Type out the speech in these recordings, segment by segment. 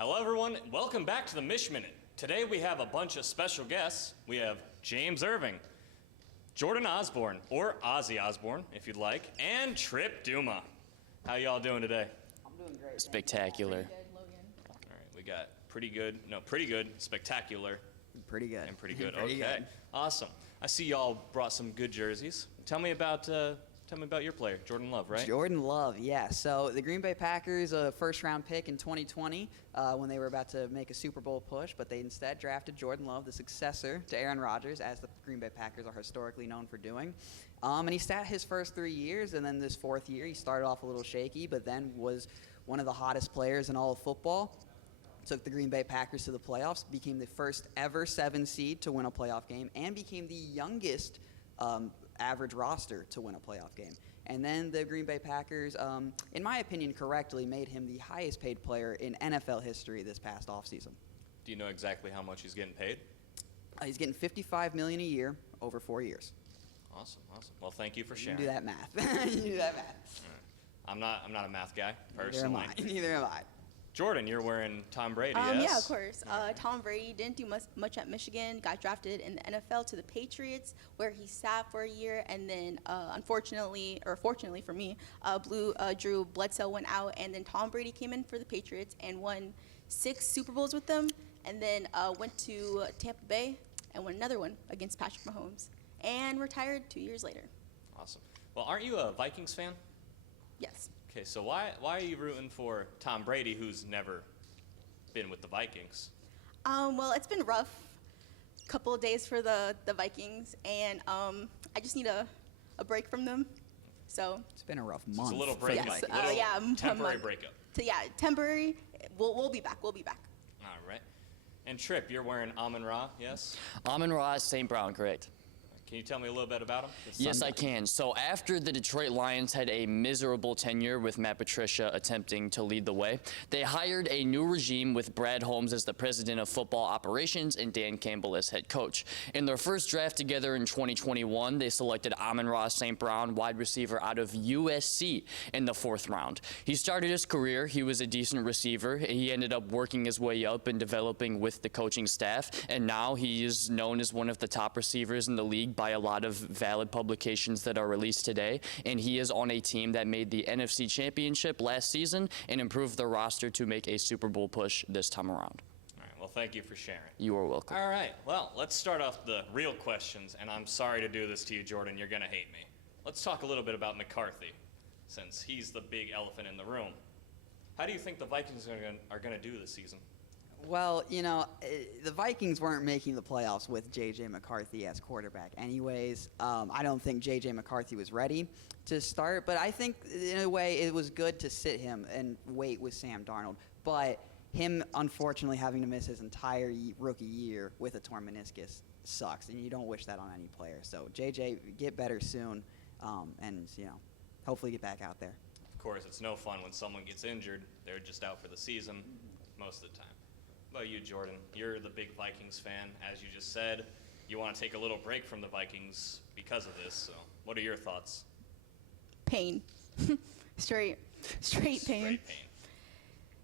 Hello, everyone. Welcome back to the Mish Minute. Today we have a bunch of special guests. We have James Irving, Jordan Osborne, or Ozzy Osbourne, if you'd like, and Trip Duma. How y'all doing today? I'm doing great. Spectacular. Pretty good, Logan. All right, we got pretty good, spectacular, Pretty good. and pretty good. Pretty Okay, good. awesome. I see y'all brought some good jerseys. Tell me about your player, Jordan Love, right? Jordan Love, yeah. So the Green Bay Packers, a first-round pick in 2020 when they were about to make a Super Bowl push, but they instead drafted Jordan Love, the successor to Aaron Rodgers, as the Green Bay Packers are historically known for doing. And he sat his first 3 years, and then this fourth year he started off a little shaky, but then was one of the hottest players in all of football. Took the Green Bay Packers to the playoffs, became the first ever 7 seed to win a playoff game, and became the youngest average roster to win a playoff game. And then the Green Bay Packers, in my opinion, correctly made him the highest paid player in NFL history this past offseason. Do you know exactly how much he's getting paid? He's getting $55 million a year over 4 years. Awesome. Well, thank you for You sharing. do that math. You do that math. All right. I'm not a math guy, personally. Neither am I. Jordan, you're wearing Tom Brady, yes? Yeah, of course. Tom Brady didn't do much at Michigan, got drafted in the NFL to the Patriots, where he sat for a year, and then fortunately for me, Drew Bledsoe went out, and then Tom Brady came in for the Patriots and won 6 Super Bowls with them, and then went to Tampa Bay and won another one against Patrick Mahomes, and retired 2 years later. Awesome. Well, aren't you a Vikings fan? Yes. Okay, so why are you rooting for Tom Brady, who's never been with the Vikings? Well, it's been rough couple of days for the Vikings, and I just need a break from them. So It's been a rough month. It's a little break, Yes, temporary a month. breakup. So yeah, temporary. We'll be back. We'll be back. All right. And Trip, you're wearing Amon-Ra, yes? Amon-Ra St. Brown, correct. Can you tell me a little bit about him? Yes, I can. So after the Detroit Lions had a miserable tenure with Matt Patricia attempting to lead the way, they hired a new regime with Brad Holmes as the president of football operations and Dan Campbell as head coach. In their first draft together in 2021, they selected Amon-Ra St. Brown, wide receiver out of USC, in the 4th round. He started his career. He was a decent receiver. He ended up working his way up and developing with the coaching staff, and now he is known as one of the top receivers in the league by a lot of valid publications that are released today, and he is on a team that made the NFC Championship last season and improved their roster to make a Super Bowl push this time around. All right, well, thank you for sharing. You are welcome. All right, well, let's start off the real questions, and I'm sorry to do this to you, Jordan. You're going to hate me. Let's talk a little bit about McCarthy, since he's the big elephant in the room. How do you think the Vikings are going to do this season? Well, the Vikings weren't making the playoffs with J.J. McCarthy as quarterback anyways. I don't think J.J. McCarthy was ready to start, but I think in a way it was good to sit him and wait with Sam Darnold. But him, unfortunately, having to miss his entire rookie year with a torn meniscus sucks, and you don't wish that on any player. So, J.J., get better soon, and, hopefully get back out there. Of course, it's no fun when someone gets injured. They're just out for the season most of the time. What about you, Jordan? You're the big Vikings fan, as you just said. You want to take a little break from the Vikings because of this, so what are your thoughts? Pain. Straight pain. Straight pain.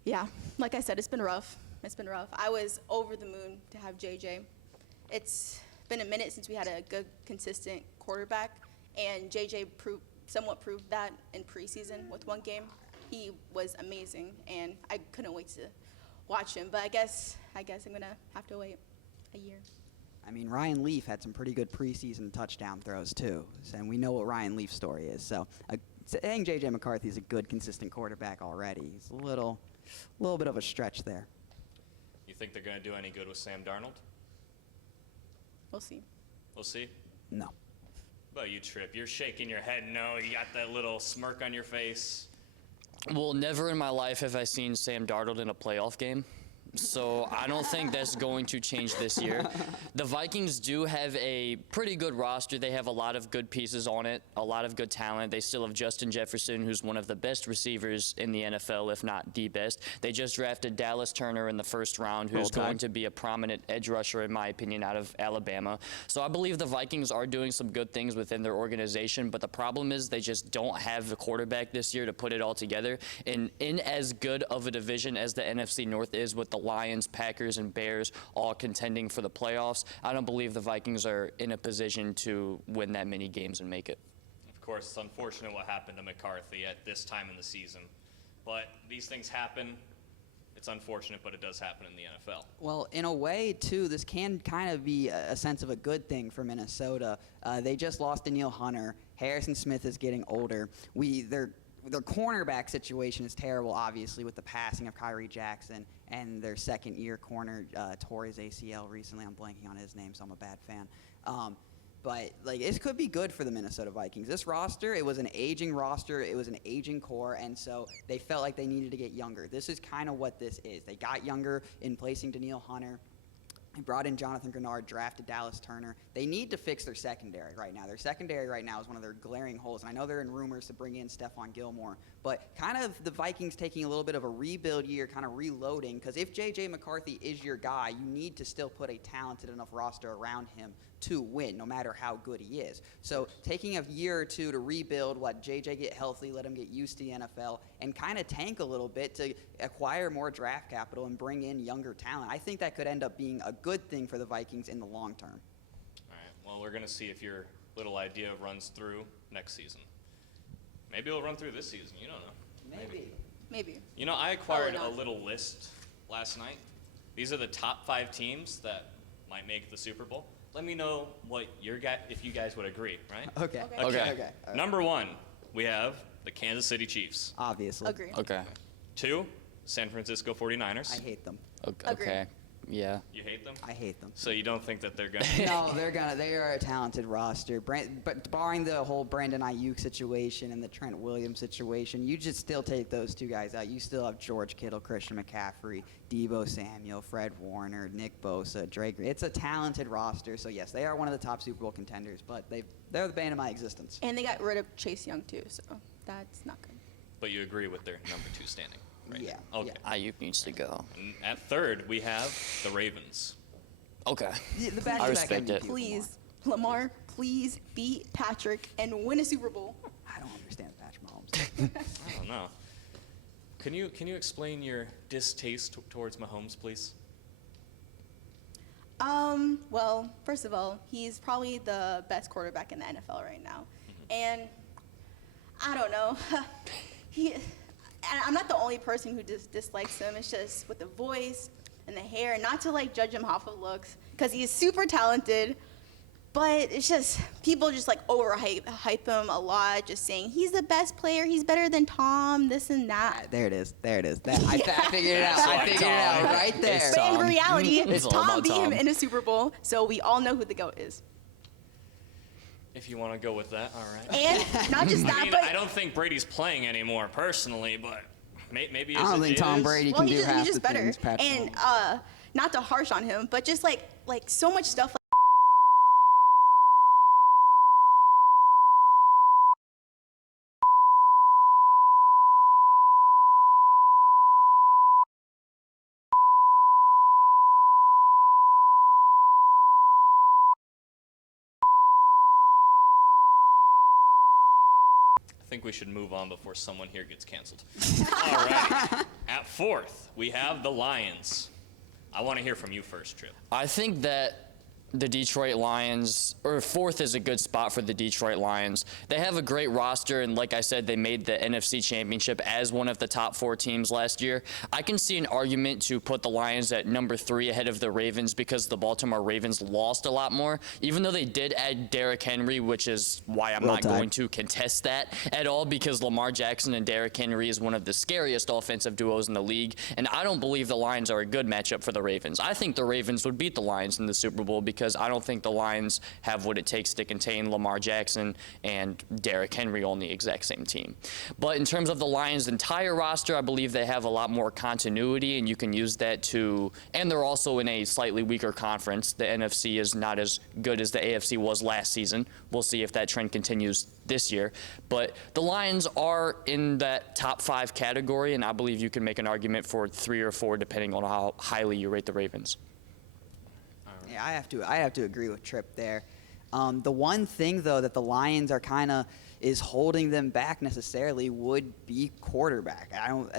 Yeah, like I said, it's been rough. I was over the moon to have JJ. It's been a minute since we had a good, consistent quarterback, and JJ somewhat proved that in preseason with 1 game. He was amazing, and I couldn't wait to watch him. But I guess I'm gonna have to wait a year. I mean, Ryan Leaf had some pretty good preseason touchdown throws too, and we know what Ryan Leaf's story is. So I think J.J. McCarthy is a good, consistent quarterback already. He's a little bit of a stretch there. You think they're going to do any good with Sam Darnold? We'll see. We'll see. No. Well, you, Trip, you're shaking your head no. You got that little smirk on your face. Well, never in my life have I seen Sam Darnold in a playoff game. So I don't think that's going to change this year. The Vikings do have a pretty good roster. They have a lot of good pieces on it, a lot of good talent. They still have Justin Jefferson, who's one of the best receivers in the NFL, if not the best. They just drafted Dallas Turner in the first round, who's going to be a prominent edge rusher, in my opinion, out of Alabama. So I believe the Vikings are doing some good things within their organization, but the problem is they just don't have the quarterback this year to put it all together. And in as good of a division as the NFC North is, with the Lions, Packers, and Bears all contending for the playoffs, I don't believe the Vikings are in a position to win that many games and make it. Of course, it's unfortunate what happened to McCarthy at this time in the season. But these things happen. It's unfortunate, but it does happen in the NFL. Well, in a way, too, this can kind of be a sense of a good thing for Minnesota. They just lost Danielle Hunter. Harrison Smith is getting older. Their cornerback situation is terrible, obviously, with the passing of Kyrie Jackson, and their second-year corner tore his ACL recently. I'm blanking on his name, so I'm a bad fan. But it could be good for the Minnesota Vikings. This roster, it was an aging roster, it was an aging core, and so they felt like they needed to get younger. This is kind of what this is. They got younger in placing Danielle Hunter. They brought in Jonathan Grenard, drafted Dallas Turner. They need to fix their secondary right now. Their secondary right now is one of their glaring holes, and I know they're in rumors to bring in Stephon Gilmore, but kind of the Vikings taking a little bit of a rebuild year, kind of reloading, because if J.J. McCarthy is your guy, you need to still put a talented enough roster around him to win, no matter how good he is. So taking a year or two to rebuild, let J.J. get healthy, let him get used to the NFL, and kind of tank a little bit to acquire more draft capital and bring in younger talent, I think that could end up being a good thing for the Vikings in the long term. All right, well, we're going to see if your little idea runs through next season. Maybe it'll run through this season. You don't know. Maybe. You know, I acquired Probably a not. little list last night. These are the top 5 teams that might make the Super Bowl. Let me know if you guys would agree, right? Okay. Okay. Okay. All right. Number 1, we have the Kansas City Chiefs. Obviously. Agree. Okay. 2, San Francisco 49ers. I hate them. Okay. Yeah. You hate them? I hate them. So you don't think that they're going to... No, they are a talented roster. But barring the whole Brandon Ayuk situation and the Trent Williams situation, you just still take those two guys out. You still have George Kittle, Christian McCaffrey, Deebo Samuel, Fred Warner, Nick Bosa, Drake. It's a talented roster. So, yes, they are one of the top Super Bowl contenders, but they're the bane of my existence. And they got rid of Chase Young, too, so that's not good. But you agree with their number 2 standing, right? Yeah, Okay. yeah. Ayuk needs to go. And at 3rd, we have the Ravens. Okay. The back-to-back I respect it. MVP, Please, Lamar, please beat Patrick and win a Super Bowl. I don't understand Patrick Mahomes. I don't know. Can you explain your distaste towards Mahomes, please? Well, first of all, he's probably the best quarterback in the NFL right now. And I don't know. And I'm not the only person who dislikes him. It's just with the voice and the hair, not to judge him off of looks, because he is super talented. But it's just, people just hype him a lot, just saying he's the best player, he's better than Tom, this and that. There it is. I figured it out. That's I why figured it Tom- out right there. It's But in Tom. reality, It's all Tom about beat him Tom. in a Super Bowl, so we all know who the GOAT is. If you want to go with that, all right. And not just that, I mean, but I don't think Brady's playing anymore personally, but maybe I don't think Tom Brady can do half he's just the better. things Patrick And Mahomes. not to harsh on him, but just like so much stuff. I think we should move on before someone here gets canceled. All right. At 4th, we have the Lions. I want to hear from you first, Trip. I think that the Detroit Lions, or 4th is a good spot for the Detroit Lions. They have a great roster, and like I said, they made the NFC Championship as one of the top 4 teams last year. I can see an argument to put the Lions at number 3 ahead of the Ravens because the Baltimore Ravens lost a lot more, even though they did add Derrick Henry, which is why I'm not going to contest that at all, because Lamar Jackson and Derrick Henry is one of the scariest offensive duos in the league, and I don't believe the Lions are a good matchup for the Ravens. I think the Ravens would beat the Lions in the Super Bowl because because I don't think the Lions have what it takes to contain Lamar Jackson and Derrick Henry on the exact same team. But in terms of the Lions' entire roster, I believe they have a lot more continuity, and you can use that to, and they're also in a slightly weaker conference. The NFC is not as good as the AFC was last season. We'll see if that trend continues this year. But the Lions are in that top 5 category, and I believe you can make an argument for 3 or 4 depending on how highly you rate the Ravens. Yeah, I have to agree with Tripp there. The one thing, though, that the Lions are kind of is holding them back necessarily would be quarterback.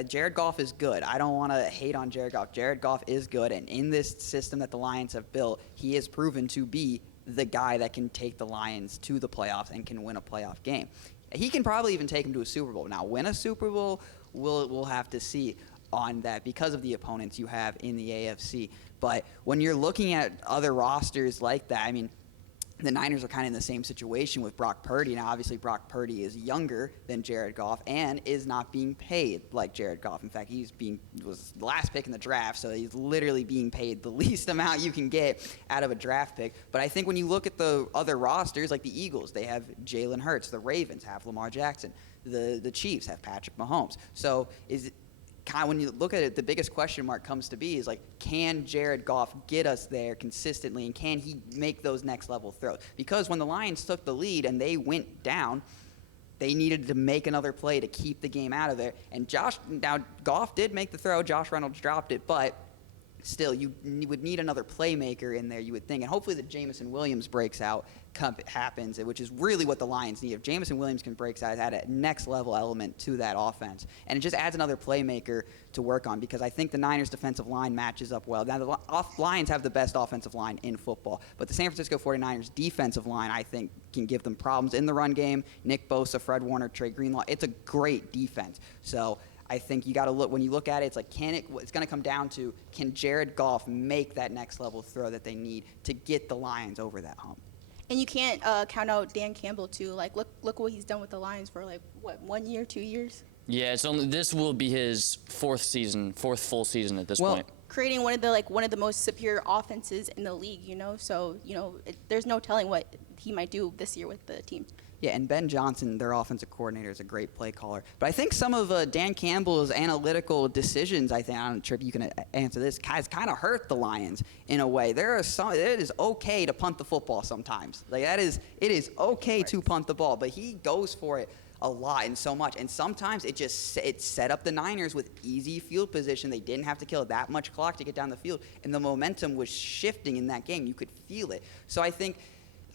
Jared Goff is good. I don't want to hate on Jared Goff. Jared Goff is good, and in this system that the Lions have built, he has proven to be the guy that can take the Lions to the playoffs and can win a playoff game. He can probably even take them to a Super Bowl. Now, win a Super Bowl, we'll have to see on that because of the opponents you have in the AFC. But when you're looking at other rosters like that, I mean, the Niners are kind of in the same situation with Brock Purdy. Now, obviously, Brock Purdy is younger than Jared Goff and is not being paid like Jared Goff. In fact, was the last pick in the draft, so he's literally being paid the least amount you can get out of a draft pick. But I think when you look at the other rosters, like the Eagles, they have Jalen Hurts. The Ravens have Lamar Jackson. The Chiefs have Patrick Mahomes. So when you look at it, the biggest question mark comes to be is like, can Jared Goff get us there consistently, and can he make those next level throws? Because when the Lions took the lead and they went down, they needed to make another play to keep the game out of there. And Goff did make the throw. Josh Reynolds dropped it, but still, you would need another playmaker in there, you would think. And hopefully the Jameson Williams breaks out happens, which is really what the Lions need. If Jameson Williams can break out, add a next-level element to that offense. And it just adds another playmaker to work on, because I think the Niners' defensive line matches up well. Now, the Lions have the best offensive line in football, but the San Francisco 49ers' defensive line, I think, can give them problems in the run game. Nick Bosa, Fred Warner, Trey Greenlaw, it's a great defense. So I think you got to look, when you look at it, it's like, it's going to come down to, can Jared Goff make that next level throw that they need to get the Lions over that hump? And you can't count out Dan Campbell too. Like, look what he's done with the Lions for 1 year, 2 years. Yeah, this will be his fourth full season at this point. Creating one of the most superior offenses in the league, So there's no telling what he might do this year with the team. Yeah, and Ben Johnson, their offensive coordinator, is a great play caller. But I think some of Dan Campbell's analytical decisions, I don't know, Tripp, you can answer this, has kind of hurt the Lions in a way. It is okay to punt the football sometimes. It is okay to punt the ball, but he goes for it a lot and so much. And sometimes it set up the Niners with easy field position. They didn't have to kill that much clock to get down the field, and the momentum was shifting in that game. You could feel it. So I think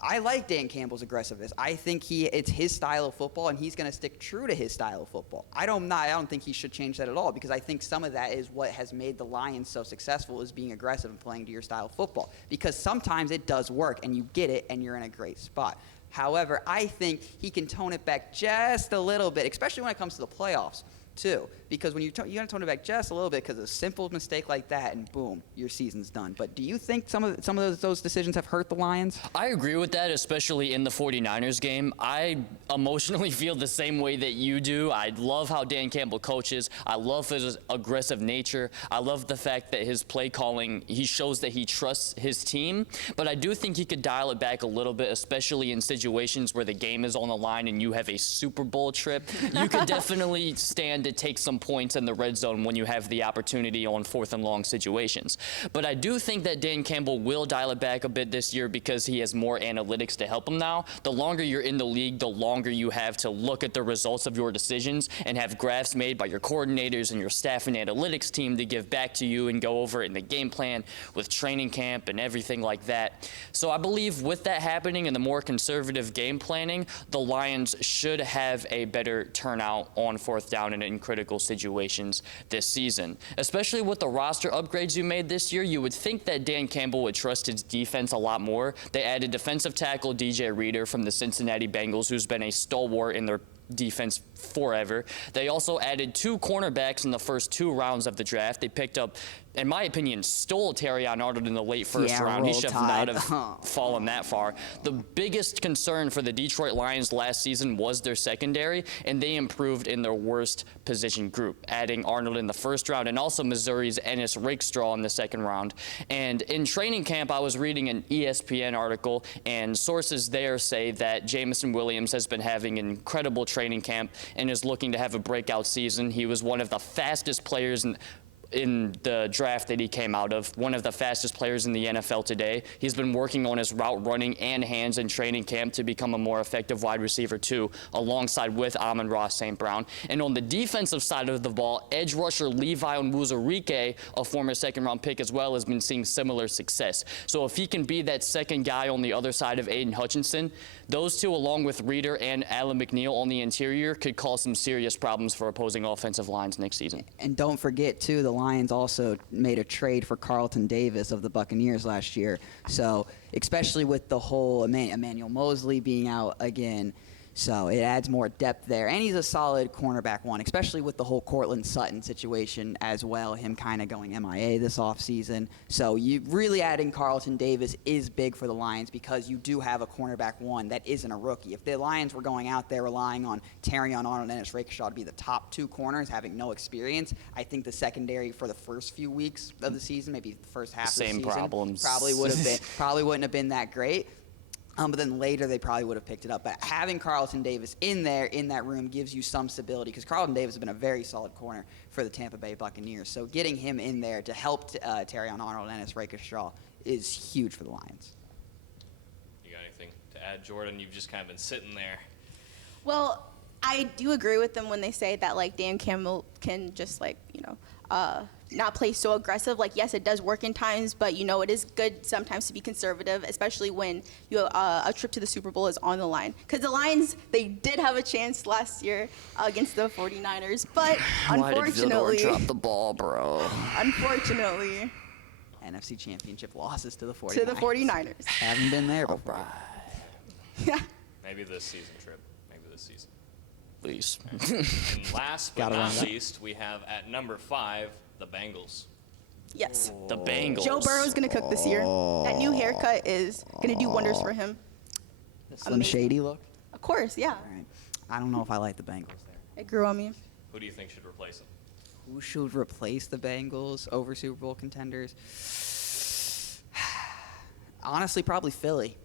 I like Dan Campbell's aggressiveness. I think it's his style of football, and he's going to stick true to his style of football. I don't think he should change that at all, because I think some of that is what has made the Lions so successful, is being aggressive and playing to your style of football. Because sometimes it does work, and you get it, and you're in a great spot. However, I think he can tone it back just a little bit, especially when it comes to the playoffs, too. Because when you got to tone it back just a little bit, because a simple mistake like that, and boom, your season's done. But do you think some of those decisions have hurt the Lions? I agree with that, especially in the 49ers game. I emotionally feel the same way that you do. I love how Dan Campbell coaches. I love his aggressive nature. I love the fact that his play calling, he shows that he trusts his team. But I do think he could dial it back a little bit, especially in situations where the game is on the line and you have a Super Bowl trip. You could definitely stand to take some points in the red zone when you have the opportunity on 4th and long situations. But I do think that Dan Campbell will dial it back a bit this year, because he has more analytics to help him now. The longer you're in the league, the longer you have to look at the results of your decisions and have graphs made by your coordinators and your staff and analytics team to give back to you and go over it in the game plan with training camp and everything like that. So I believe with that happening and the more conservative game planning, the Lions should have a better turnout on 4th down and in critical situations this season. Especially with the roster upgrades you made this year, you would think that Dan Campbell would trust his defense a lot more. They added defensive tackle DJ Reader from the Cincinnati Bengals, who's been a stalwart in their defense forever. They also added 2 cornerbacks in the first 2 rounds of the draft. They picked up in my opinion, stole Terrion Arnold in the late first Yeah, round. He roll should tide. not have fallen that far. The biggest concern for the Detroit Lions last season was their secondary, and they improved in their worst position group, adding Arnold in the first round and also Missouri's Ennis Rakestraw in the second round. And in training camp, I was reading an ESPN article, and sources there say that Jamison Williams has been having an incredible training camp and is looking to have a breakout season. He was one of the fastest players in the draft that he came out of, one of the fastest players in the NFL today. He's been working on his route running and hands in training camp to become a more effective wide receiver too, alongside with Amon-Ra St. Brown. And on the defensive side of the ball, edge rusher Levi Onwuzurike, a former second-round pick as well, has been seeing similar success. So if he can be that second guy on the other side of Aiden Hutchinson, those two, along with Reeder and Alan McNeil on the interior, could cause some serious problems for opposing offensive lines next season. And don't forget, too, the Lions also made a trade for Carlton Davis of the Buccaneers last year. So, especially with the whole Emmanuel Mosley being out again, so it adds more depth there. And he's a solid cornerback one, especially with the whole Cortland Sutton situation as well, him kind of going MIA this offseason. So you really adding Carlton Davis is big for the Lions because you do have a cornerback one that isn't a rookie. If the Lions were going out there relying on Terrion Arnold and Ennis Rakestraw to be the top two corners, having no experience, I think the secondary for the first few weeks of the season, maybe the first half of the season, problems. probably wouldn't have been that great. But then later they probably would have picked it up. But having Carlton Davis in there, in that room, gives you some stability because Carlton Davis has been a very solid corner for the Tampa Bay Buccaneers. So getting him in there to help Terrion Arnold and Ennis Rakestraw is huge for the Lions. You got anything to add, Jordan? You've just kind of been sitting there. Well, I do agree with them when they say that, like, Dan Campbell can just, like, not play so aggressive. Like, yes, it does work in times, but, it is good sometimes to be conservative, especially when a trip to the Super Bowl is on the line. Because the Lions, they did have a chance last year against the 49ers, but unfortunately... Why did Vildor drop the ball, bro? Unfortunately... NFC Championship losses to the 49ers. To the 49ers. Haven't been there before. Yeah. Maybe this season, Trip. Maybe this season. Please. And last but Gotta not run that. least, we have at number 5, the Bengals. Yes. The Bengals. Joe Burrow's going to cook this year. That new haircut is going to do wonders for him. Slim Amazing. Shady look. Of course, yeah. All right. I don't know if I like the Bengals there. It grew on me. Who do you think should replace him? Who should replace the Bengals over Super Bowl contenders? Honestly, probably Philly.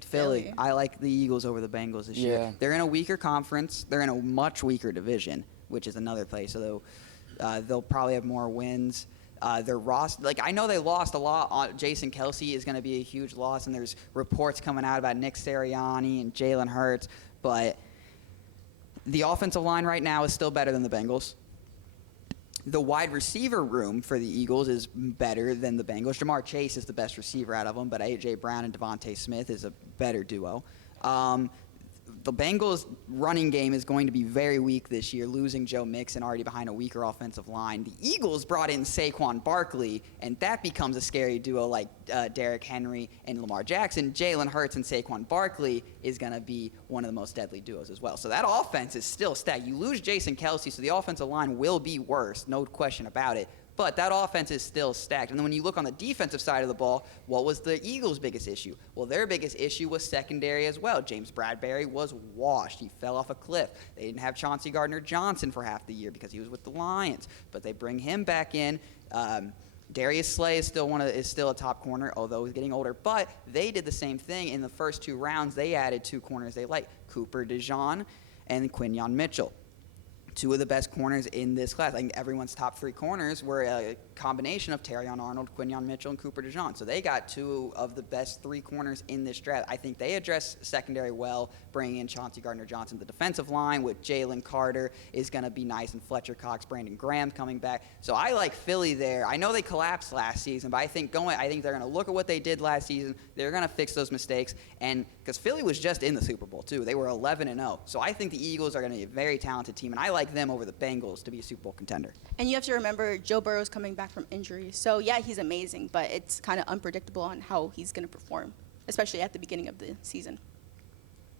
Philly. I like the Eagles over the Bengals this year. Yeah. They're in a weaker conference. They're in a much weaker division, which is another place. So they'll probably have more wins. Their roster, I know they lost a lot. Jason Kelsey is going to be a huge loss, and there's reports coming out about Nick Sirianni and Jalen Hurts. But the offensive line right now is still better than the Bengals. The wide receiver room for the Eagles is better than the Bengals. Jamar Chase is the best receiver out of them, but A.J. Brown and Devontae Smith is a better duo. The Bengals' running game is going to be very weak this year, losing Joe Mixon already behind a weaker offensive line. The Eagles brought in Saquon Barkley, and that becomes a scary duo like Derrick Henry and Lamar Jackson. Jalen Hurts and Saquon Barkley is going to be one of the most deadly duos as well. So that offense is still stacked. You lose Jason Kelsey, so the offensive line will be worse, no question about it. But that offense is still stacked. And then when you look on the defensive side of the ball, what was the Eagles' biggest issue? Well, their biggest issue was secondary as well. James Bradbury was washed. He fell off a cliff. They didn't have Chauncey Gardner-Johnson for half the year because he was with the Lions. But they bring him back in. Darius Slay is still a top corner, although he's getting older. But they did the same thing in the first 2 rounds. They added 2 corners they like, Cooper DeJean and Quinyon Mitchell. 2 of the best corners in this class. I think everyone's top 3 corners were a combination of Terrion Arnold, Quinyon Mitchell, and Cooper DeJean. So they got 2 of the best 3 corners in this draft. I think they address secondary well, bringing in Chauncey Gardner-Johnson. The defensive line with Jalen Carter is going to be nice, and Fletcher Cox, Brandon Graham coming back. So I like Philly there. I know they collapsed last season, but I think they're going to look at what they did last season. They're going to fix those mistakes, and because Philly was just in the Super Bowl too. They were 11-0. So I think the Eagles are going to be a very talented team, and I like them over the Bengals to be a Super Bowl contender. And you have to remember, Joe Burrow's coming back from injury. So, yeah, he's amazing, but it's kind of unpredictable on how he's going to perform, especially at the beginning of the season.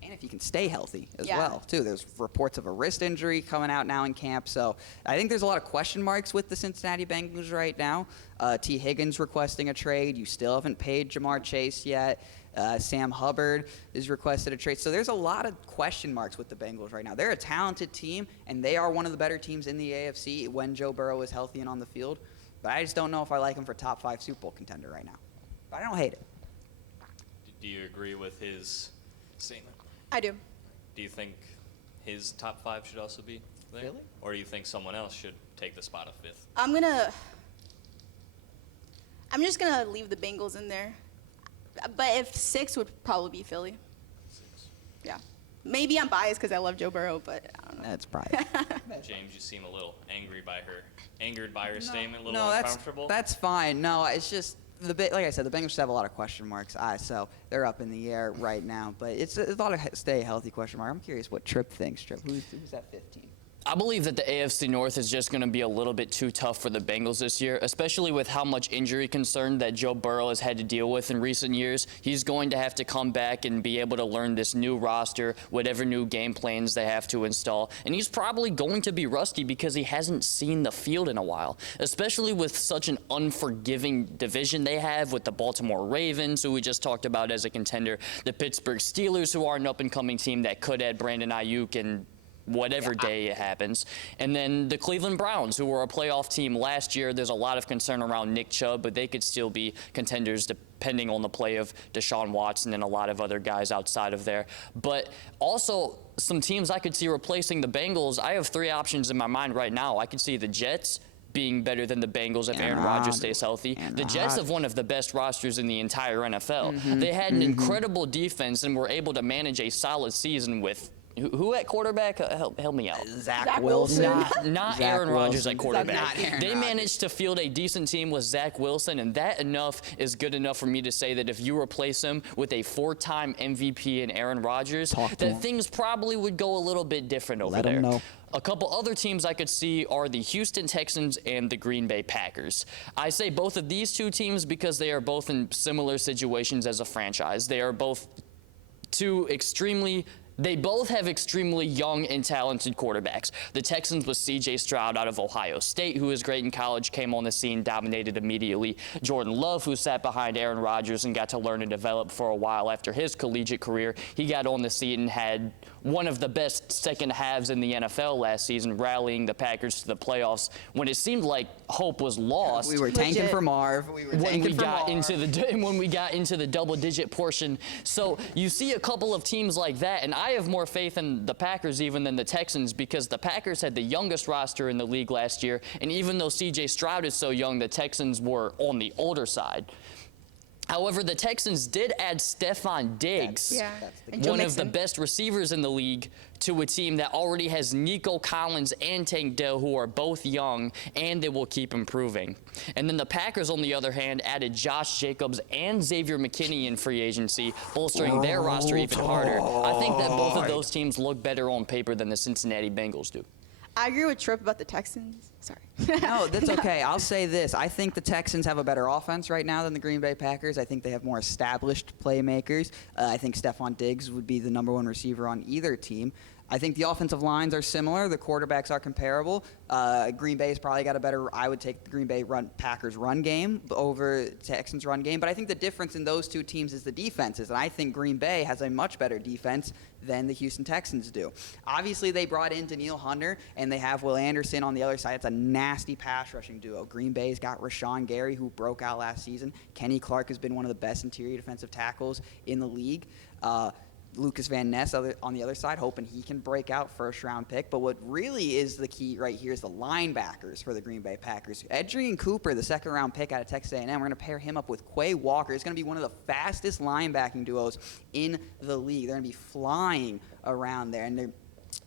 And if he can stay healthy as Yeah. well, too. There's reports of a wrist injury coming out now in camp. So I think there's a lot of question marks with the Cincinnati Bengals right now. T. Higgins requesting a trade. You still haven't paid Jamar Chase yet. Sam Hubbard is requested a trade. So there's a lot of question marks with the Bengals right now. They're a talented team, and they are one of the better teams in the AFC when Joe Burrow is healthy and on the field. But I just don't know if I like him for top 5 Super Bowl contender right now. But I don't hate it. Do you agree with his statement? I do. Do you think his top 5 should also be there? Philly? Or do you think someone else should take the spot of 5th? I'm just gonna leave the Bengals in there. But if 6 would probably be Philly. 6. Yeah. Maybe I'm biased because I love Joe Burrow, but I don't know. That's probably. James, you seem a little angered by her statement, a little No, uncomfortable. that's fine. No, it's just like I said, the Bengals just have a lot of question marks. So they're up in the air right now. But it's a lot of stay healthy question mark. I'm curious what Tripp thinks. Tripp, who's that 15? I believe that the AFC North is just going to be a little bit too tough for the Bengals this year, especially with how much injury concern that Joe Burrow has had to deal with in recent years. He's going to have to come back and be able to learn this new roster, whatever new game plans they have to install. And he's probably going to be rusty because he hasn't seen the field in a while, especially with such an unforgiving division they have with the Baltimore Ravens, who we just talked about as a contender, the Pittsburgh Steelers, who are an up-and-coming team that could add Brandon Ayuk and whatever day it happens. And then the Cleveland Browns, who were a playoff team last year. There's a lot of concern around Nick Chubb, but they could still be contenders depending on the play of Deshaun Watson and a lot of other guys outside of there. But also some teams I could see replacing the Bengals. I have 3 options in my mind right now. I could see the Jets being better than the Bengals if Aaron Rodgers stays healthy. The Jets have one of the best rosters in the entire NFL. They had an incredible defense and were able to manage a solid season with who at quarterback? Help me out. Zach Wilson. Not Zach Aaron Rodgers Wilson. at quarterback. Not Aaron They Rodgers. managed to field a decent team with Zach Wilson, and that enough is good enough for me to say that if you replace him with a 4-time MVP in Aaron Rodgers, that things probably would go a little bit different over Let there. him know. A couple other teams I could see are the Houston Texans and the Green Bay Packers. I say both of these 2 teams because they are both in similar situations as a franchise. They are both They both have extremely young and talented quarterbacks. The Texans with C.J. Stroud out of Ohio State, who is great in college, came on the scene, dominated immediately. Jordan Love, who sat behind Aaron Rodgers and got to learn and develop for a while after his collegiate career. He got on the scene and had one of the best second halves in the NFL last season, rallying the Packers to the playoffs when it seemed like hope was lost. We were tanking Legit. for Marv. When we got into the double-digit portion. So you see a couple of teams like that, and I have more faith in the Packers even than the Texans because the Packers had the youngest roster in the league last year, and even though C.J. Stroud is so young, the Texans were on the older side. However, the Texans did add Stephon Diggs, And Joe one of the Mixon. best receivers in the league, to a team that already has Nico Collins and Tank Dell, who are both young, and they will keep improving. And then the Packers, on the other hand, added Josh Jacobs and Xavier McKinney in free agency, bolstering their roster even harder. I think that both of those teams look better on paper than the Cincinnati Bengals do. I agree with Tripp about the Texans. Sorry. No, that's okay. I'll say this. I think the Texans have a better offense right now than the Green Bay Packers. I think they have more established playmakers. I think Stephon Diggs would be the #1 receiver on either team. I think the offensive lines are similar. The quarterbacks are comparable. Green Bay's probably got a better. I would take the Green Bay Packers run game over Texans run game. But I think the difference in those 2 teams is the defenses. And I think Green Bay has a much better defense than the Houston Texans do. Obviously, they brought in Daniil Hunter, and they have Will Anderson on the other side. It's a nasty pass rushing duo. Green Bay's got Rashawn Gary, who broke out last season. Kenny Clark has been one of the best interior defensive tackles in the league. Lucas Van Ness on the other side, hoping he can break out, first-round pick. But what really is the key right here is the linebackers for the Green Bay Packers. Edgerrin Cooper, the second-round pick out of Texas A&M, we're going to pair him up with Quay Walker. It's going to be one of the fastest linebacking duos in the league. They're going to be flying around there, and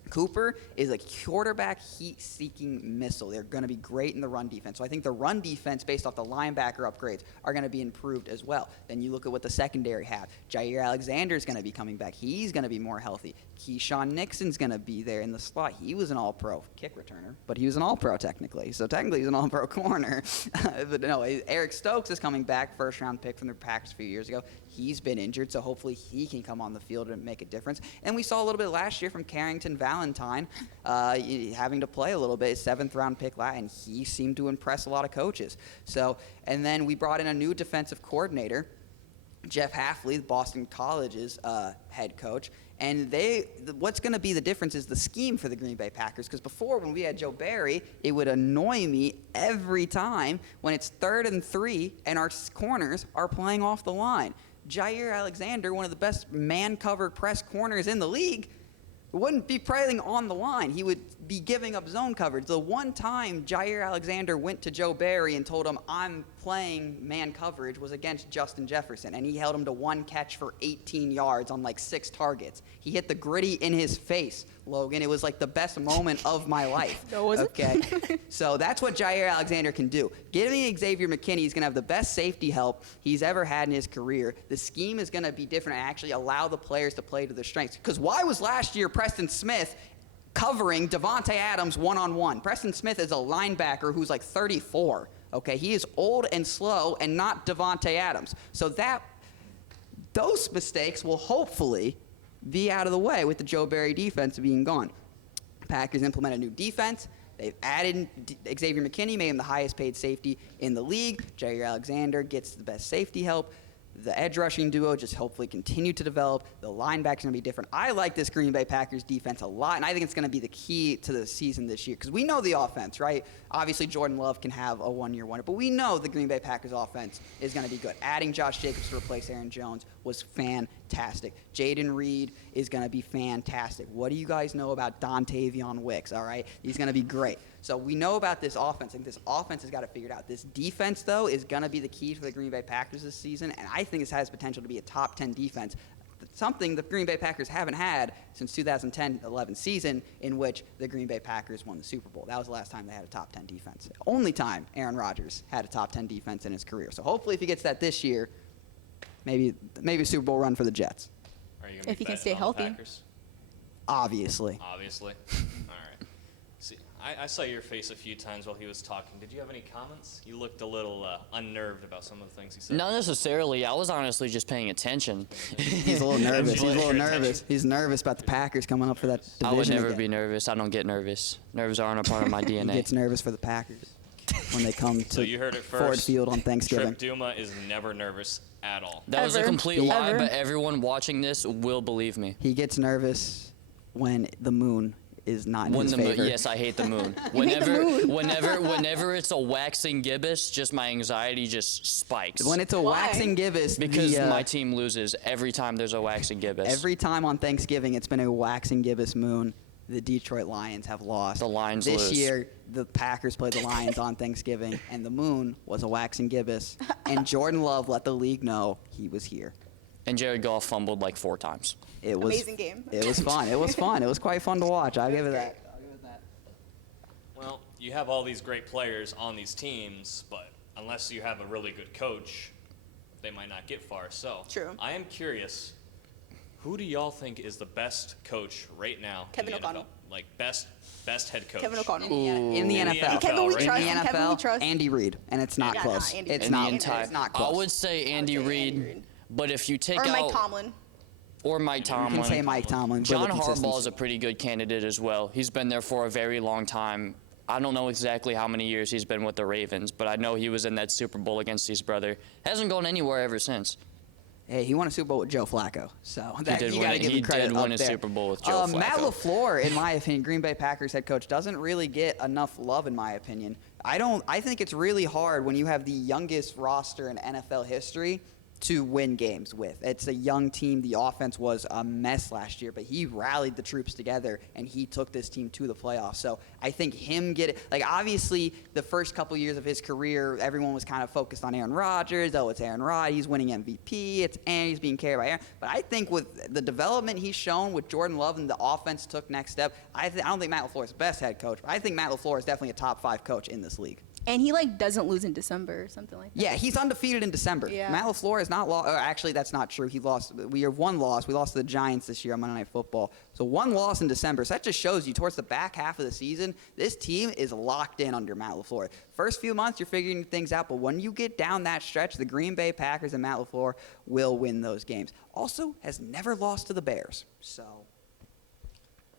Cooper is a quarterback heat-seeking missile. They're going to be great in the run defense. So I think the run defense, based off the linebacker upgrades, are going to be improved as well. Then you look at what the secondary have. Jair Alexander is going to be coming back. He's going to be more healthy. Keyshawn Nixon's going to be there in the slot. He was an all-pro kick returner, but he was an all-pro technically. So technically he's an all-pro corner. But no, Eric Stokes is coming back, first-round pick from the Packers a few years ago. He's been injured, so hopefully he can come on the field and make a difference. And we saw a little bit last year from Carrington Valentine having to play a little bit, 7th-round pick, and he seemed to impress a lot of coaches. So, and then we brought in a new defensive coordinator, Jeff Hafley, Boston College's head coach. And what's going to be the difference is the scheme for the Green Bay Packers. Because before, when we had Joe Barry, it would annoy me every time when it's 3rd and 3 and our corners are playing off the line. Jair Alexander, one of the best man-covered press corners in the league, wouldn't be playing on the line. He would be giving up zone coverage. The one time Jair Alexander went to Joe Barry and told him, I'm playing man coverage, was against Justin Jefferson, and he held him to 1 catch for 18 yards on like 6 targets. He hit the gritty in his face, Logan. It was like the best moment of my life. No, was it? Okay. So that's what Jair Alexander can do. Giving Xavier McKinney is going to have the best safety help he's ever had in his career. The scheme is going to be different and actually allow the players to play to their strengths. Because why was last year Preston Smith covering Devontae Adams one-on-one? Preston Smith is a linebacker who's like 34. Okay, he is old and slow and not Devontae Adams. So those mistakes will hopefully be out of the way with the Joe Barry defense being gone. Packers implement a new defense. They've added Xavier McKinney, made him the highest paid safety in the league. Jair Alexander gets the best safety help. The edge rushing duo just hopefully continue to develop. The linebackers are going to be different. I like this Green Bay Packers defense a lot, and I think it's going to be the key to the season this year because we know the offense, right? Obviously, Jordan Love can have a one-year wonder, but we know the Green Bay Packers offense is going to be good. Adding Josh Jacobs to replace Aaron Jones was fantastic. Jaden Reed is going to be fantastic. What do you guys know about Dontavion Wicks, all right? He's going to be great. So we know about this offense. I think this offense has got to figure it out. This defense, though, is going to be the key for the Green Bay Packers this season, and I think this has potential to be a top 10 defense, something the Green Bay Packers haven't had since 2010-11 season in which the Green Bay Packers won the Super Bowl. That was the last time they had a top 10 defense. Only time Aaron Rodgers had a top 10 defense in his career. So hopefully if he gets that this year, maybe a Super Bowl run for the Jets. Are you gonna If be he can betting stay on the healthy. Packers? Obviously. Obviously. All right. See, I saw your face a few times while he was talking. Did you have any comments? You looked a little unnerved about some of the things he said. Not necessarily. I was honestly just paying attention. He's a little nervous. He's a little Your nervous. attention. He's nervous about the Packers coming up for that division I would never again. be nervous. I don't get nervous. Nerves aren't a part of my He DNA. gets nervous for the Packers when they come So to you heard it first. Ford Field on Thanksgiving. Trip Duma is never nervous at all. That was a Ever. complete lie, Ever. but everyone watching this will believe me. He gets nervous when the moon is not in his favor. Yes, I hate the moon. You hate the moon. Whenever it's a waxing gibbous, just my anxiety just spikes. When it's a Why? waxing gibbous, Because the, my team loses every time there's a waxing gibbous. every time on Thanksgiving it's been a waxing gibbous moon, the Detroit Lions have lost. The Lions This lose. year, the Packers played the Lions on Thanksgiving, and the moon was a waxing gibbous, and Jordan Love let the league know he was here. And Jared Goff fumbled like 4 times. It was Amazing game. It was fun. It was fun. It was quite fun to watch. I'll give it great. that. I'll give it that. Well, you have all these great players on these teams, but unless you have a really good coach, they might not get far. So, True. I am curious, who do y'all think is the best coach right now Kevin in the O'Connell. NFL? Like best head coach. Kevin O'Connell. In the In the NFL. NFL, Kevin we right? trust. In the Kevin we NFL, trust. Andy Reid, and it's not Yeah, close. nah, Andy It's Reid. not. the entire, It's not I close. would say Andy say Andy Reid, Reid. but if you take Or out Mike Tomlin. or Mike You Tomlin, can say Mike Tomlin. for John the Harbaugh is consistency. a pretty good candidate as well. He's been there for a very long time. I don't know exactly how many years he's been with the Ravens, but I know he was in that Super Bowl against his brother. Hasn't gone anywhere ever since. Hey, he won a Super Bowl with Joe Flacco, so that, did you win got to it. give He him credit did up win a there. Super Bowl with Joe Matt Flacco. LaFleur, in my opinion, Green Bay Packers head coach, doesn't really get enough love, in my opinion. I think it's really hard when you have the youngest roster in NFL history to win games with. It's a young team. The offense was a mess last year, but he rallied the troops together and he took this team to the playoffs. So I think obviously the first couple years of his career, everyone was kind of focused on Aaron Rodgers. Oh, it's Aaron Rodgers. He's winning MVP. And he's being carried by Aaron. But I think with the development he's shown with Jordan Love and the offense took next step, I don't think Matt LaFleur is the best head coach, but I think Matt LaFleur is definitely a top 5 coach in this league. And he doesn't lose in December or something like that. Yeah, he's undefeated in December. Yeah. Matt LaFleur has not lost. Actually, that's not true. He lost. We have one loss. We lost to the Giants this year on Monday Night Football. So one loss in December. So that just shows you towards the back half of the season, this team is locked in under Matt LaFleur. First few months, you're figuring things out. But when you get down that stretch, the Green Bay Packers and Matt LaFleur will win those games. Also, has never lost to the Bears.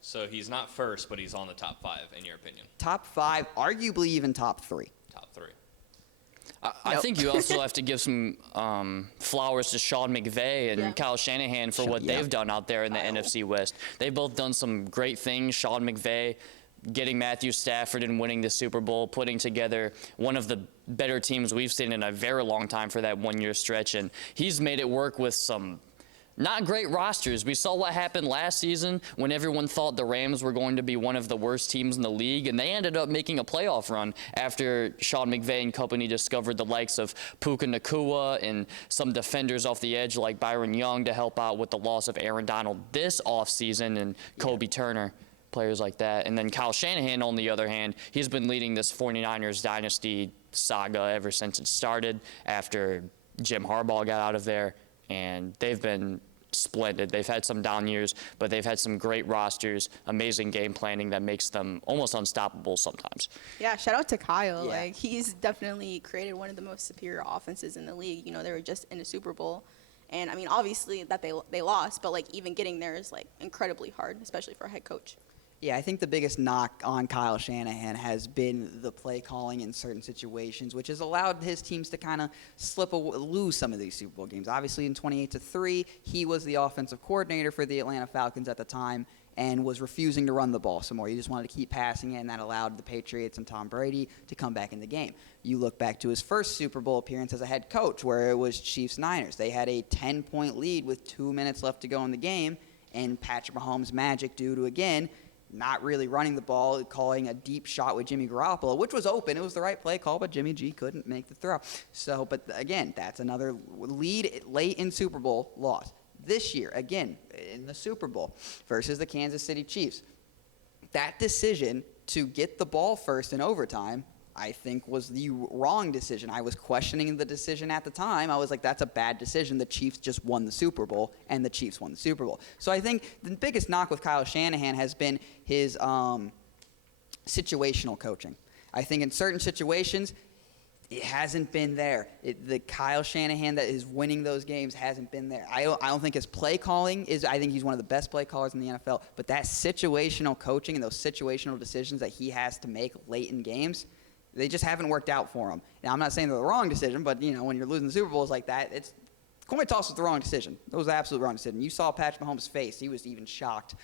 So he's not first, but he's on the top 5, in your opinion. Top 5, arguably even top 3. Top 3. I think you also have to give some flowers to Sean McVay and Yeah. Kyle Shanahan for what they've done out there in the NFC West. They've both done some great things. Sean McVay getting Matthew Stafford and winning the Super Bowl, putting together one of the better teams we've seen in a very long time for that one-year stretch. And he's made it work with some not great rosters. We saw what happened last season when everyone thought the Rams were going to be one of the worst teams in the league, and they ended up making a playoff run after Sean McVay and company discovered the likes of Puka Nacua and some defenders off the edge like Byron Young to help out with the loss of Aaron Donald this offseason and Kobe Turner, players like that. And then Kyle Shanahan, on the other hand, he's been leading this 49ers dynasty saga ever since it started after Jim Harbaugh got out of there, and they've been splendid. They've had some down years, but they've had some great rosters, amazing game planning that makes them almost unstoppable sometimes. Yeah, shout out to Kyle. Yeah. He's definitely created one of the most superior offenses in the league. They were just in the Super Bowl. And, obviously that they lost, but, even getting there is, incredibly hard, especially for a head coach. Yeah, I think the biggest knock on Kyle Shanahan has been the play calling in certain situations, which has allowed his teams to kind of lose some of these Super Bowl games. Obviously, in 28-3, he was the offensive coordinator for the Atlanta Falcons at the time and was refusing to run the ball some more. He just wanted to keep passing it, and that allowed the Patriots and Tom Brady to come back in the game. You look back to his first Super Bowl appearance as a head coach, where it was Chiefs-Niners. They had a 10-point lead with 2 minutes left to go in the game, and Patrick Mahomes' magic due to, again, not really running the ball, calling a deep shot with Jimmy Garoppolo, which was open. It was the right play call, but Jimmy G couldn't make the throw. So, but again, that's another lead late in Super Bowl loss. This year, again, in the Super Bowl versus the Kansas City Chiefs, that decision to get the ball first in overtime, I think, was the wrong decision. I was questioning the decision at the time. I was like, that's a bad decision. The Chiefs just won the Super Bowl, and the Chiefs won the Super Bowl. So I think the biggest knock with Kyle Shanahan has been his situational coaching. I think in certain situations, it hasn't been there. The Kyle Shanahan that is winning those games hasn't been there. I don't think his play calling is – I think he's one of the best play callers in the NFL. But that situational coaching and those situational decisions that he has to make late in games – they just haven't worked out for him. Now, I'm not saying they're the wrong decision, but, when you're losing the Super Bowls like that, it's coin toss was the wrong decision. It was the absolute wrong decision. You saw Patrick Mahomes' face. He was even shocked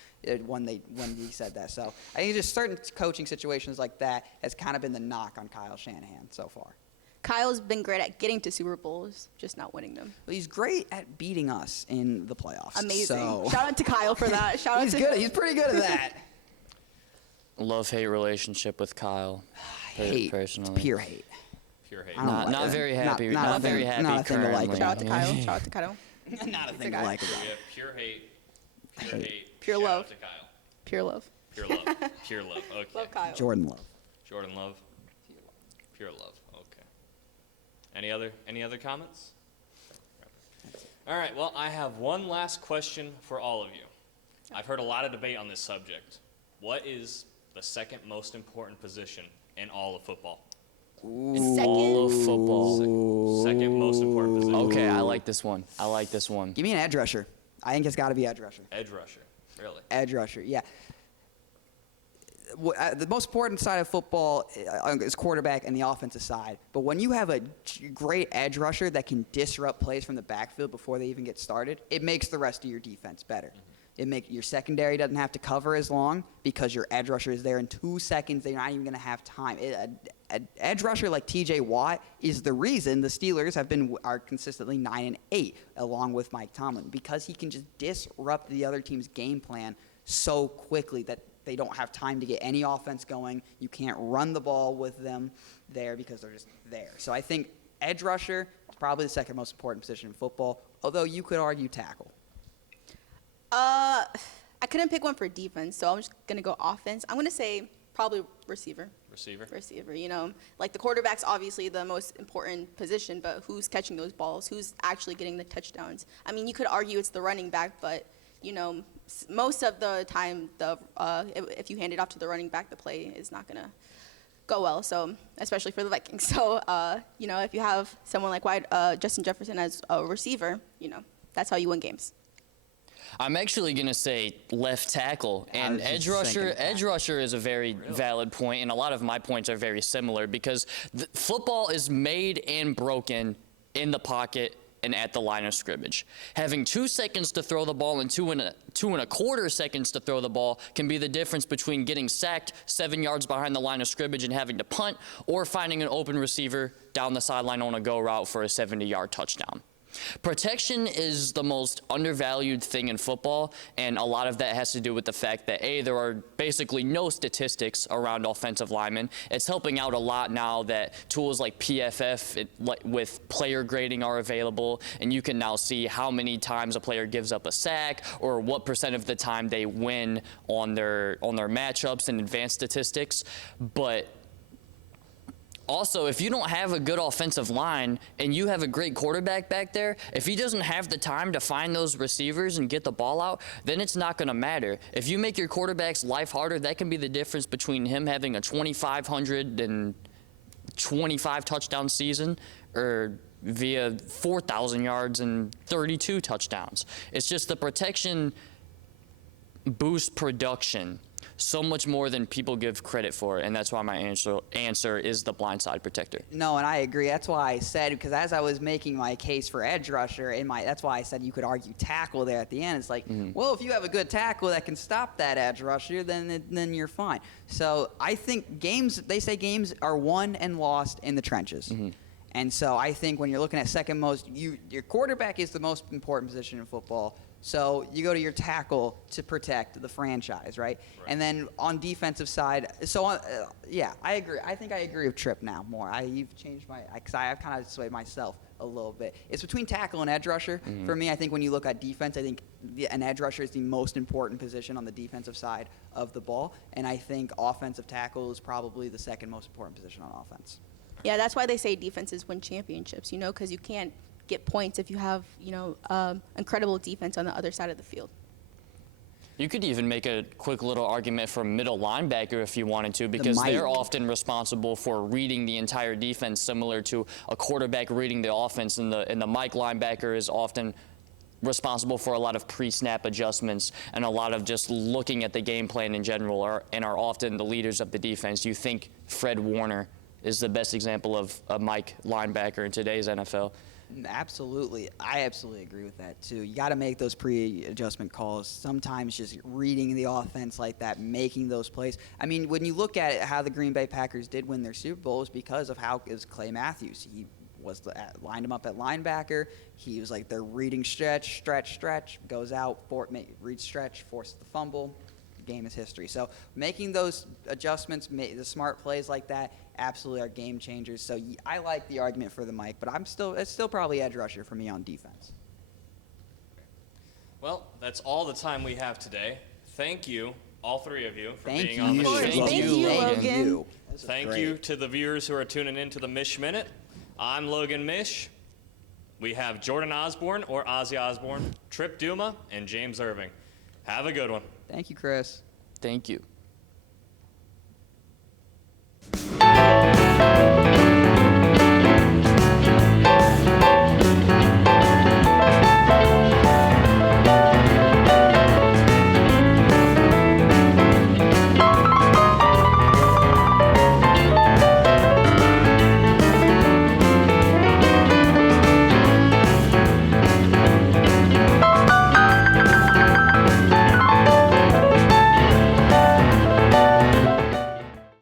when he said that. So I think just certain coaching situations like that has kind of been the knock on Kyle Shanahan so far. Kyle's been great at getting to Super Bowls, just not winning them. Well, he's great at beating us in the playoffs. Amazing. So. Shout out to Kyle for that. Shout out He's to good. He's pretty good at that. Love-hate relationship with Kyle. Hate. Personally. It's pure hate. Pure hate. I don't like Not that. very happy. Not Not a very thing- happy not a thing to like currently. Shout out to Kyle. Shout out to Kyle. Not a thing guy. to like about We it. have pure hate. Pure hate. Pure Shout love. out to Kyle. Pure love. Pure love. Pure love. Okay. Love Kyle. Jordan Love. Jordan Love. Pure love. Okay. Any other comments? All right. Well, I have one last question for all of you. I've heard a lot of debate on this subject. What is the second most important position in all of football? All of football. Second most important position. Okay, I like this one. Give me an edge rusher. I think it's got to be edge rusher. Edge rusher. Really? Edge rusher, yeah. The most important side of football is quarterback and the offensive side. But when you have a great edge rusher that can disrupt plays from the backfield before they even get started, it makes the rest of your defense better. Your secondary doesn't have to cover as long because your edge rusher is there in 2 seconds. They're not even going to have time. An edge rusher like T.J. Watt is the reason the Steelers are consistently 9-8, along with Mike Tomlin, because he can just disrupt the other team's game plan so quickly that they don't have time to get any offense going. You can't run the ball with them there because they're just there. So I think edge rusher is probably the second most important position in football, although you could argue tackle. I couldn't pick one for defense, so I'm just going to go offense. I'm going to say probably receiver. Receiver, you know. Like the quarterback's obviously the most important position, but who's catching those balls? Who's actually getting the touchdowns? I mean, you could argue it's the running back, but, you know, most of the time, if you hand it off to the running back, the play is not going to go well, so especially for the Vikings. So, you know, if you have someone like Justin Jefferson as a receiver, you know, that's how you win games. I'm actually going to say left tackle, and edge rusher is a very valid point, and a lot of my points are very similar because football is made and broken in the pocket and at the line of scrimmage. Having 2 seconds to throw the ball and two and a quarter seconds to throw the ball can be the difference between getting sacked 7 yards behind the line of scrimmage and having to punt, or finding an open receiver down the sideline on a go route for a 70-yard touchdown. Protection is the most undervalued thing in football, and a lot of that has to do with the fact that, A, there are basically no statistics around offensive linemen. It's helping out a lot now that tools like PFF with player grading are available, and you can now see how many times a player gives up a sack or what % of the time they win on their matchups and advanced statistics. But also, if you don't have a good offensive line and you have a great quarterback back there, if he doesn't have the time to find those receivers and get the ball out, then it's not going to matter. If you make your quarterback's life harder, that can be the difference between him having a 2,525 touchdown season or via 4,000 yards and 32 touchdowns. It's just the protection boosts production so much more than people give credit for, and that's why my answer is the blindside protector. No, and I agree. That's why I said, because as I was making my case for edge rusher, that's why I said you could argue tackle there at the end. It's like, well, if you have a good tackle that can stop that edge rusher, then you're fine. So I think they say games are won and lost in the trenches. And so I think when you're looking at second most, your quarterback is the most important position in football. So you go to your tackle to protect the franchise, right? And then on defensive side, yeah, I agree. I think I agree with Tripp now more. You've changed because I've kind of swayed myself a little bit. It's between tackle and edge rusher. For me, I think when you look at defense, I think an edge rusher is the most important position on the defensive side of the ball. And I think offensive tackle is probably the second most important position on offense. Yeah, that's why they say defenses win championships, you know, because you can't get points if you have, you know, incredible defense on the other side of the field. You could even make a quick little argument for middle linebacker if you wanted to, because they're often responsible for reading the entire defense, similar to a quarterback reading the offense, and the Mike linebacker is often responsible for a lot of pre-snap adjustments and a lot of just looking at the game plan in general, and are often the leaders of the defense. You think Fred Warner is the best example of a Mike linebacker in today's NFL? Absolutely. I absolutely agree with that, too. You got to make those pre-adjustment calls. Sometimes just reading the offense like that, making those plays. I mean, when you look at it, how the Green Bay Packers did win their Super Bowl is because of how it was Clay Matthews. He lined him up at linebacker. He was like, they're reading stretch, goes out, reads stretch, forces the fumble. Game is history. So making those adjustments, the smart plays like that, absolutely are game changers. So I like the argument for the Mike, but it's still probably edge rusher for me on defense. Well, that's all the time we have today. Thank you, all three of you, for Thank being you. on the show. Thank you, Logan. Thank you to the viewers who are tuning in to the Mish Minute. I'm Logan Mish. We have Jordan Osborne, or Ozzy Osbourne, Tripp Duma, and James Irving. Have a good one. Thank you, Chris. Thank you.